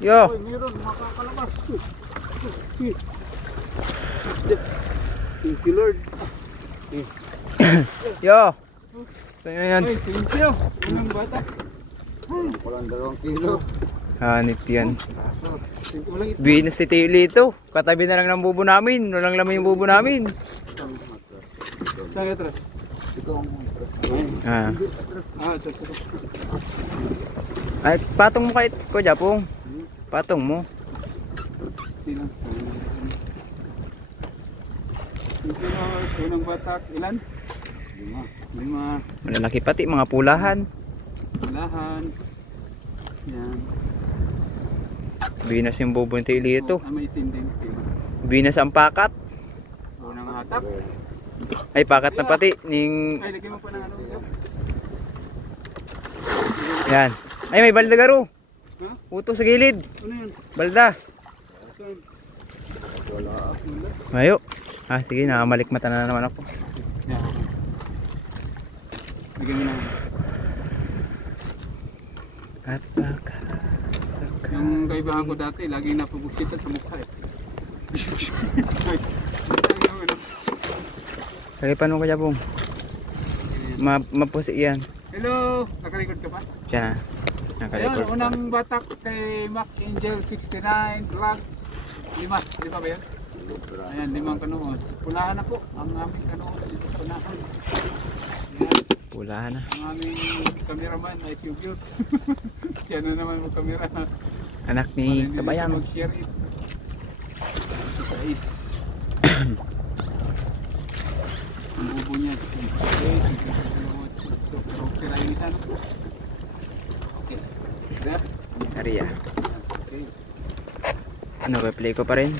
Yo. Meron makakalabas. Thank you, Lord. Yo. Sa'yo yan. Ay, thank you. Unang bata. Walang 2 kilo. Hanip yan. Walang ito. Venus si Tili ito. Katabi na lang ng bubo namin. Walang laman yung bubo namin. Saan ka atras? Ito ang Ah. atras. Ay, patong mo kahit ko, Japong. Patong mo. Sino? Unang batak. Ilan? 5. Malalaki pati, mga pulahan. Lahan. Yan. Venus yung bubo ni Tili ito. May tinding. Venus ang pakat. Unang hatak. Ay, pakat na pati. Ning... Ay, lagyan mo pa ng ano. Yan. Ay, may balda garo. Ha? Uto sa gilid. Ano yun? Balda. Saan? Wala. Mayo. Ah, sige, nakamalikmata na naman ako. Yan. Lagyan mo na. At baka saka... Yung kaibahan ko dati, laging napubuksitan sa mukha eh. Kalipan mo ko, Japong. Mapusi yan. Hello! Nakarecord ka pa? Siya na. Ayun, Nakarecord pa. unang batak kay Mac Angel 69 vlog. 5 ba yan? Ayan, 5 kanoos. Pulahan na po ang aming kanoos dito sa punahan. Ayan, Pulahan na. ang aming cameraman ay si Ugyot. Siya na naman mag-camera. Anak ni Kabayan. Mag-share it. Ito sa is. Ang bubo niya. Pero sila yung isa. Okay. That? Ariya. Okay. Ano, replay ko pa rin.